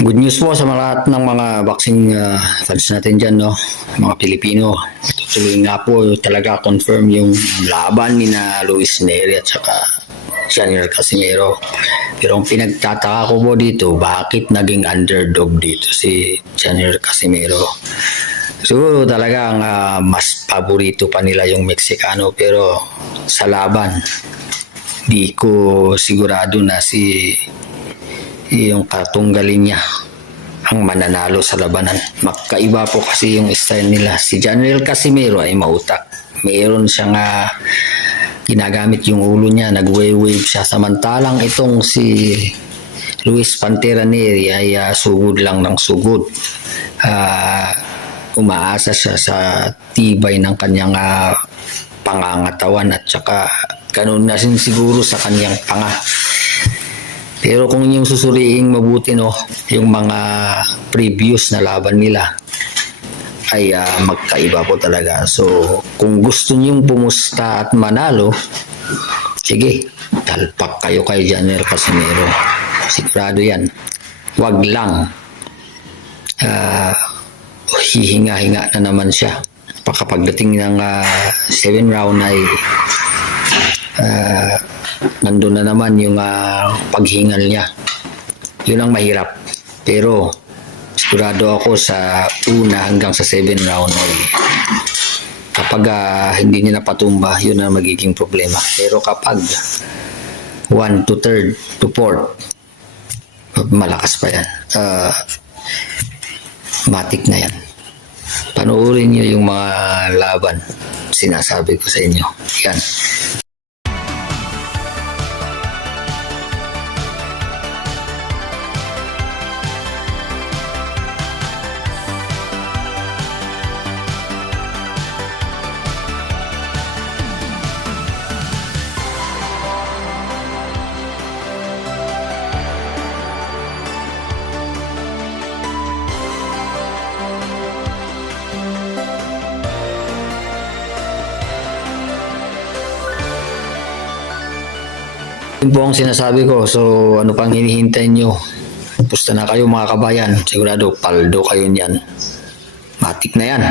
Good news po sa lahat ng mga boxing fans natin dyan, no? Mga Pilipino. Tuloy nga po talaga confirm yung laban ni na Luis Neri at saka Janier Casimero. Pero ang pinagtataka ko po dito, bakit naging underdog dito si Janier Casimero? Siguro talagang mas paborito pa nila yung Meksikano, pero sa laban, di ko sigurado na yung katunggalin niya ang mananalo sa labanan. Magkaiba po kasi yung style nila. Si Janier Casimero ay mautak. Mayroon siyang ginagamit yung ulo niya, nag-wave siya. Samantalang itong si Luis Pantera Neri ay sugod lang ng sugod. Umaasa siya sa tibay ng kanyang pangangatawan at saka ganun na siguro sa kanyang panga. Pero kung yung susuriing mabuti, no, yung mga previous na laban nila ay magkaiba po talaga. So, kung gusto niyong pumusta at manalo, sige, talpak kayo kay Janier Casimero. Sigurado yan. Wag lang. Hihinga-hinga na naman siya. Pagdating ng 7 round ay nandun na naman yung paghingal niya. Yun ang mahirap. Pero sigurado ako sa una hanggang sa 7 round ay kapag hindi niya napatumba, yun ang magiging problema. Pero kapag 1 to 3rd to 4th, malakas pa yan. Matik na yan. Panoorin niyo yung mga laban. Sinasabi ko sa inyo. Yan. Yun po ang sinasabi ko. So, ano pang hinihintay nyo? Pusta na kayo mga kabayan. Sigurado, paldo kayo niyan. Matik na yan.